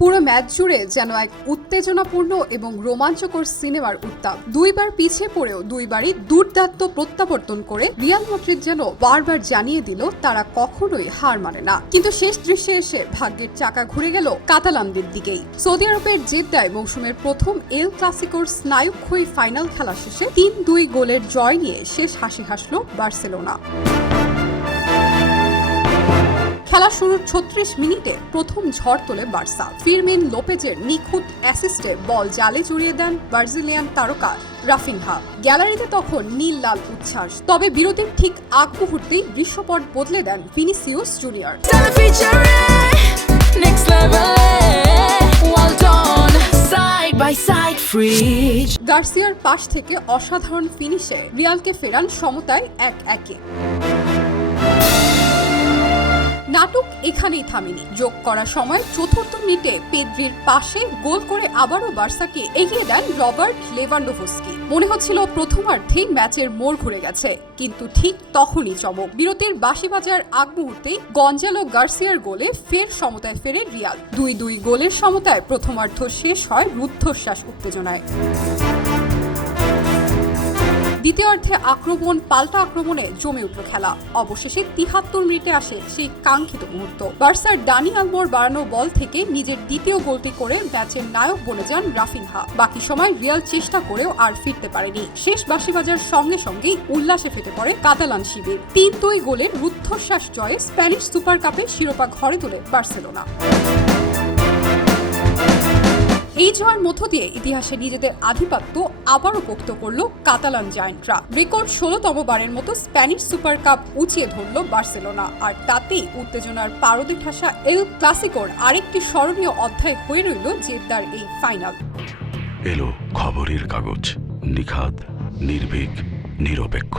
পুরো ম্যাচ জুড়ে যেন এক উত্তেজনাপূর্ণ এবং রোমাঞ্চকর সিনেমার উত্তাপ। দুইবার পিছিয়ে পড়েও দুইবারই দুর্দান্ত প্রত্যাবর্তন করে রিয়াল মাদ্রিদ যেন বারবার জানিয়ে দিল তারা কখনোই হার মানে না। কিন্তু শেষ দৃশ্যে এসে ভাগ্যের চাকা ঘুরে গেল কাতালানদের দিকেই। সৌদি আরবের জেদ্দায় মৌসুমের প্রথম এল ক্লাসিকোর স্নায়ুক্ষয়ী ফাইনাল খেলা শেষে ৩-২ গোলের জয় নিয়ে শেষ হাসি হাসল বার্সেলোনা। খেলা শুরুর ৩৬ মিনিটে প্রথম ঝড় তোলে বার্সা। ফিরমিন লোপেজের নিখুঁত অ্যাসিস্টে বল জালে জড়িয়ে দেন ব্রাজিলিয়ান তারকা রাফিনহা। গ্যালারিতে তখন নীল লাল উচ্ছ্বাস। তবে বিরতির ঠিক আগ মুহূর্তেই দৃশ্যপট বদলে দেন ভিনিসিয়াস জুনিয়র। গার্সিয়ার পাশ থেকে অসাধারণ ফিনিশে রিয়ালকে ফেরান সমতায় ১-১। নাটক এখানেই থামেনি। যোগ করা সময় চতুর্থ মিনিটে পেদ্রির পাশে গোল করে আবারও বার্সাকে এগিয়ে দেন রবার্ট লেভানডোভস্কি। মনে হচ্ছিল প্রথমার্ধেই ম্যাচের মোড় ঘুরে গেছে, কিন্তু ঠিক তখনই চমক। বিরতির বাঁশি বাজার আগ মুহূর্তেই গঞ্জালো গার্সিয়ার গোলে ফের সমতায় ফেরে রিয়াল। ২-২ গোলের সমতায় প্রথমার্ধ শেষ হয় রুদ্ধশ্বাস উত্তেজনায়। দ্বিতীয়ার্ধে আক্রমণ পাল্টা আক্রমণে জমে উঠল খেলা। অবশেষে ৭৩ মিনিটে আসে সেই কাঙ্ক্ষিত মুহূর্ত। বার্সার ডানি আলমোর বাড়ানো বল থেকে নিজের দ্বিতীয় গোলটি করে ম্যাচের নায়ক বনে যান রাফিনহা। বাকি সময় রিয়াল চেষ্টা করেও আর ফিরতে পারেনি। শেষ বাঁশি বাজার সঙ্গে সঙ্গেই উল্লাসে ফেটে পড়ে কাতালান শিবির। ৩-২ গোলের রুদ্ধশ্বাস জয়ে স্প্যানিশ সুপার কাপে শিরোপা ঘরে তোলে বার্সেলোনা। এই জয়ের মধ্য দিয়ে ইতিহাসে নিজেদের আধিপত্য আবারও পোক্ত করল কাতালান জায়ান্টরা। রেকর্ড ১৬তম বারের মতো স্প্যানিশ সুপার কাপ উঁচিয়ে ধরল বার্সেলোনা। আর তাতেই উত্তেজনার পারদে ঠাসা এল ক্লাসিকোর আরেকটি স্মরণীয় অধ্যায় হয়ে রইল জেদ্দার এই ফাইনাল। এলো খবরের কাগজ, নিখাত, নির্ভীক, নিরপেক্ষ।